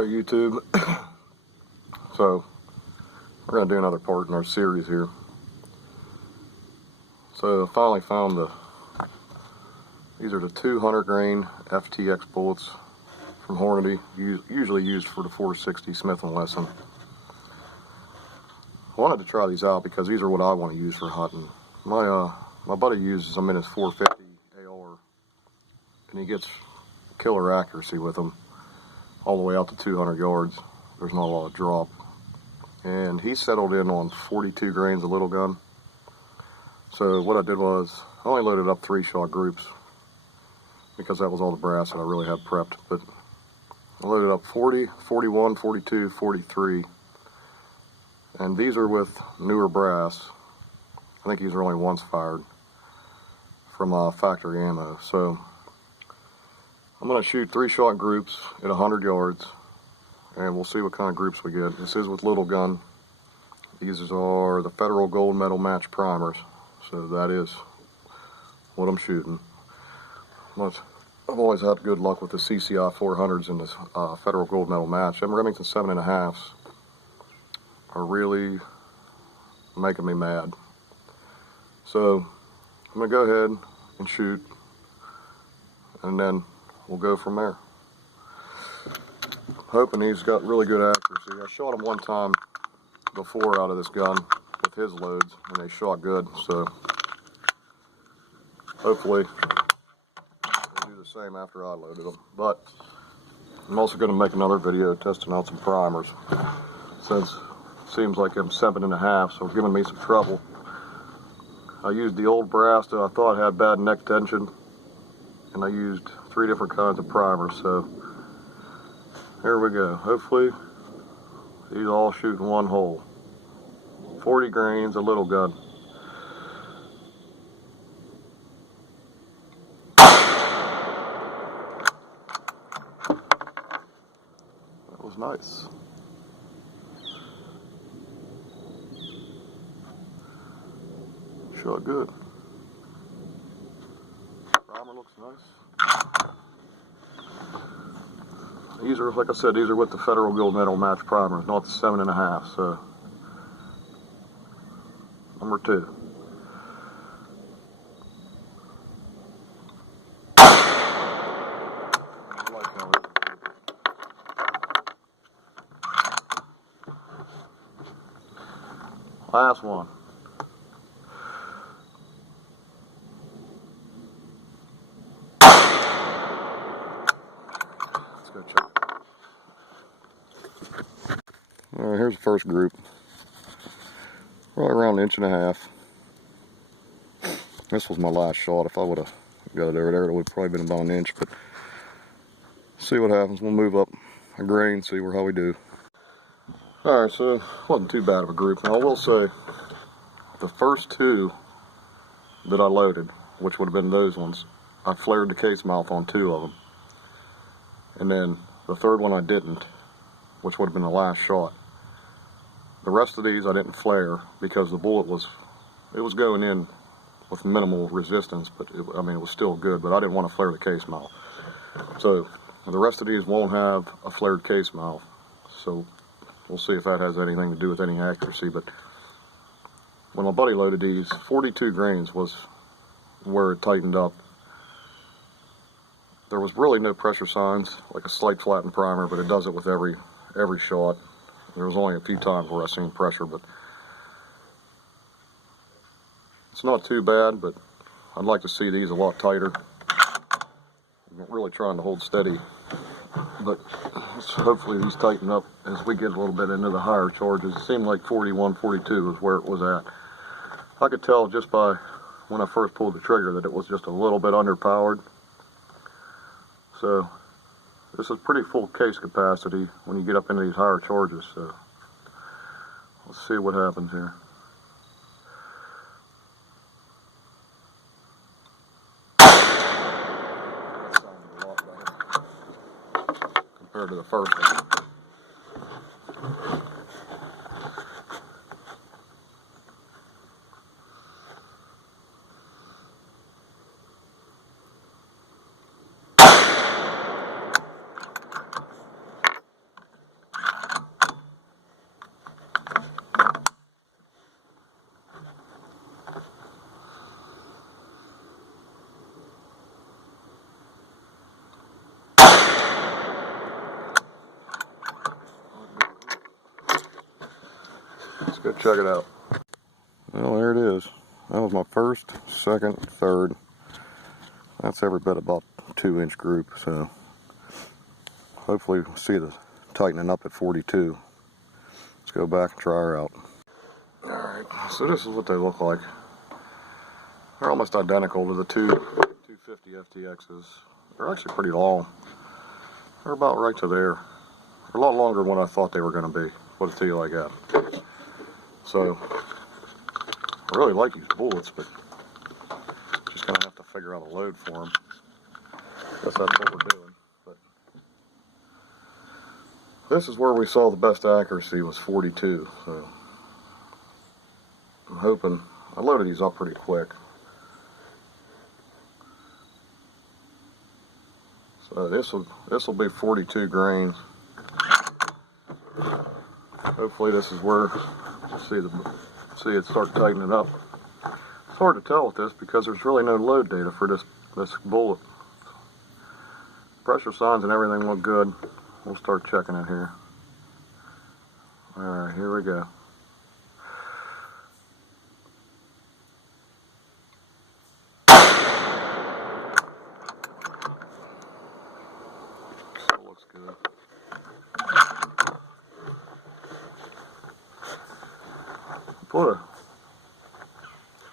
Alright, YouTube. So, we're going to do another part in our series here. So, I finally found these are the 200 grain FTX bullets from Hornady, usually used for the 460 Smith & Wesson. I wanted to try these out because these are what I want to use for hunting. My buddy uses them in his 450 AR, and he gets killer accuracy with them all the way out to 200 yards. There's not a lot of drop. And he settled in on 42 grains of little gun. So what I did was, I only loaded up 3-shot groups because that was all the brass that I really had prepped. But I loaded up 40, 41, 42, 43. And these are with newer brass. I think these are only once fired from factory ammo. So I'm going to shoot 3-shot groups at 100 yards, and we'll see what kind of groups we get. This is with little gun. These are the Federal Gold Medal Match primers, so that is what I'm shooting. I've always had good luck with the CCI 400s and this Federal Gold Medal Match. Them Remington 7.5s are really making me mad. So I'm going to go ahead and shoot, and then we'll go from there. Hoping he's got really good accuracy. I shot him one time before out of this gun with his loads, and they shot good, so hopefully he'll do the same after I loaded them. But I'm also going to make another video testing out some primers, since it seems like them 7.5s are giving me some trouble. I used the old brass that I thought had bad neck tension, and I used 3 different kinds of primers. So here we go. Hopefully these all shoot in one hole. 40 grains, a little gun. That was nice. Shot good. Primer looks nice. These are, like I said, these are with the Federal Gold Medal Match primers, not the 7.5. So, number 2. Last one. Let's go check. Alright, here's the first group. Right around 1.5 inches. This was my last shot. If I would have got it over there, it would have probably been about 1 inch. But see what happens. We'll move up a grain, see how we do. Alright, so it wasn't too bad of a group. Now I will say, the first 2 that I loaded, which would have been those ones, I flared the case mouth on 2 of them. And then the third one I didn't, which would have been the last shot. The rest of these I didn't flare because the bullet was going in with minimal resistance, but it was still good, but I didn't want to flare the case mouth. So the rest of these won't have a flared case mouth. So we'll see if that has anything to do with any accuracy. But when my buddy loaded these, 42 grains was where it tightened up. There was really no pressure signs, like a slight flattened primer, but it does it with every shot. There was only a few times where I seen pressure, but it's not too bad. But I'd like to see these a lot tighter. I'm really trying to hold steady, but hopefully these tighten up as we get a little bit into the higher charges. It seemed like 41, 42 is where it was at. I could tell just by when I first pulled the trigger that it was just a little bit underpowered. So this is pretty full case capacity when you get up into these higher charges. So let's see what happens here. Sounded a lot better compared to the first one. go check it out. Well, there it is. That was my first, second, third. That's every bit about 2-inch group, so hopefully we'll see the tightening up at 42. Let's go back and try her out. Alright, so this is what they look like. They're almost identical to the 250 FTXs. They're actually pretty long. They're about right to there. They're a lot longer than what I thought they were going to be. Put it to you like that. So, I really like these bullets, but just going to have to figure out a load for them. Guess that's what we're doing. But this is where we saw the best accuracy, was 42. So I'm hoping, I loaded these up pretty quick. So this will be 42 grains. Hopefully this is where we'll see it start tightening up. It's hard to tell with this because there's really no load data for this bullet. Pressure signs and everything look good. We'll start checking it here. Alright, here we go. Still looks good. Put a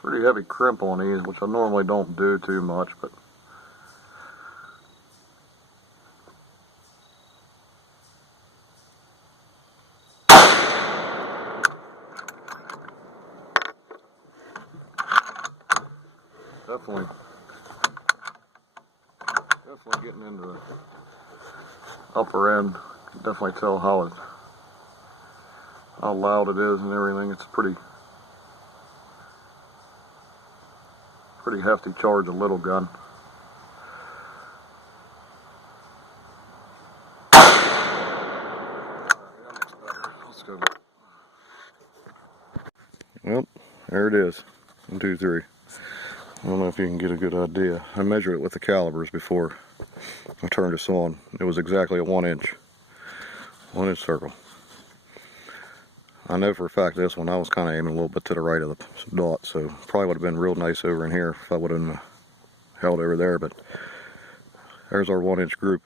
pretty heavy crimp on these, which I normally don't do too much, but definitely getting into the upper end. You can definitely tell how loud it is and everything. It's pretty hefty charge, a little gun. Let's go. Well, there it is. 1, 2, 3. I don't know if you can get a good idea. I measured it with the calibers before I turned this on. It was exactly a 1-inch circle. I know for a fact this one, I was kind of aiming a little bit to the right of the dot, so probably would have been real nice over in here if I would have held over there, but there's our 1-inch group.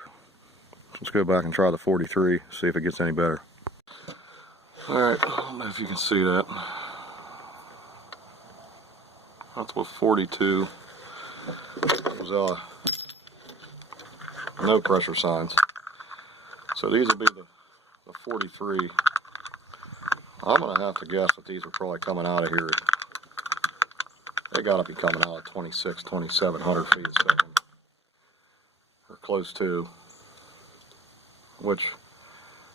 Let's go back and try the 43, see if it gets any better. Alright, I don't know if you can see that. That's with 42. It was no pressure signs. So these will be the 43. I'm going to have to guess that these are probably coming out of here. They got to be coming out at 26, 2700 feet a second. Or close to. Which,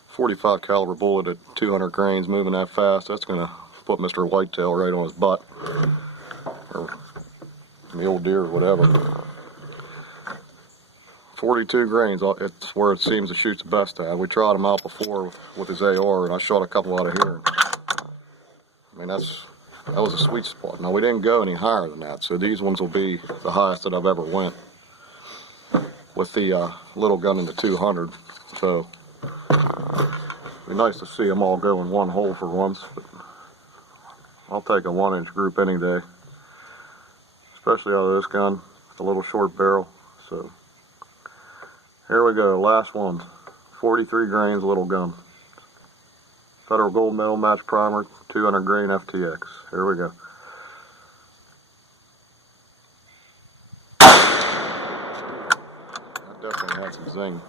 45 caliber bullet at 200 grains moving that fast, that's going to put Mr. Whitetail right on his butt. Or mule deer or whatever. 42 grains, it's where it seems to shoot the best at. We tried him out before with his AR, and I shot a couple out of here. I mean, that was a sweet spot. Now, we didn't go any higher than that, so these ones will be the highest that I've ever went with the little gun in the 200. So, it'd be nice to see them all go in one hole for once, but I'll take a 1-inch group any day, especially out of this gun. It's a little short barrel, so here we go, last one. 43 grains, little gun. Federal Gold Medal Match Primer, 200 grain FTX. Here we go. That definitely had some zing.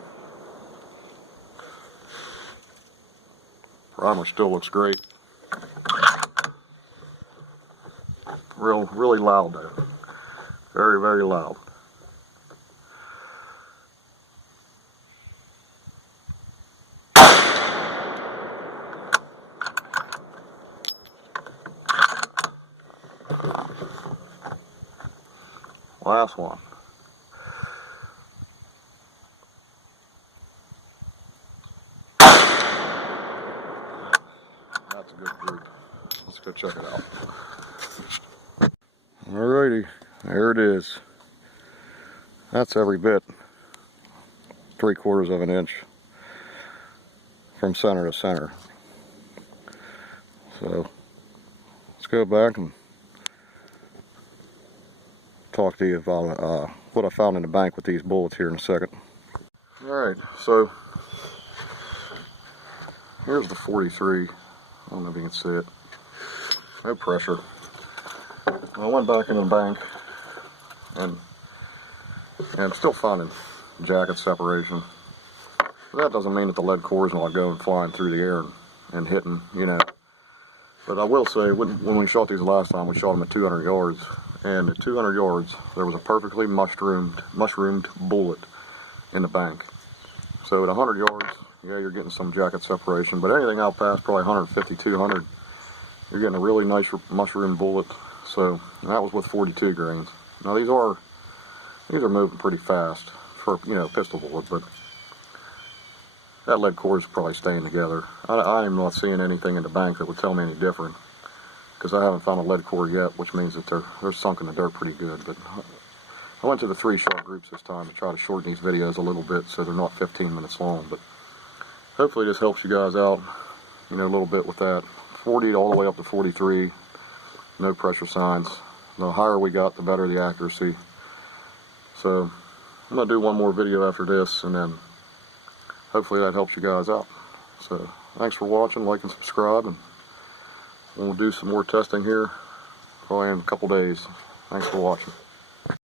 Primer still looks great. Really loud though. Very, very loud. Last one. That's a good group. Let's go check it out. Alrighty, there it is. That's every bit 3/4 of an inch from center to center. So go back and talk to you about what I found in the bank with these bullets here in a second. Alright, so here's the 43. I don't know if you can see it. No pressure. I went back into the bank and I'm still finding jacket separation. But that doesn't mean that the lead core is not going flying through the air and hitting, you know. But I will say, when we shot these last time, we shot them at 200 yards. And at 200 yards, there was a perfectly mushroomed bullet in the bank. So at 100 yards, yeah, you're getting some jacket separation. But anything out past probably 150, 200, you're getting a really nice mushroom bullet. So that was with 42 grains. Now these are moving pretty fast for, you know, pistol bullet, but that lead core is probably staying together. I am not seeing anything in the bank that would tell me any different, because I haven't found a lead core yet, which means that they're sunk in the dirt pretty good. But I went to the 3 shot groups this time to try to shorten these videos a little bit so they're not 15 minutes long. But hopefully this helps you guys out, you know, a little bit with that. 40 all the way up to 43, no pressure signs. The higher we got, the better the accuracy. So I'm going to do one more video after this, and then hopefully that helps you guys out. So thanks for watching, like and subscribe, and we'll do some more testing here probably in a couple days. Thanks for watching.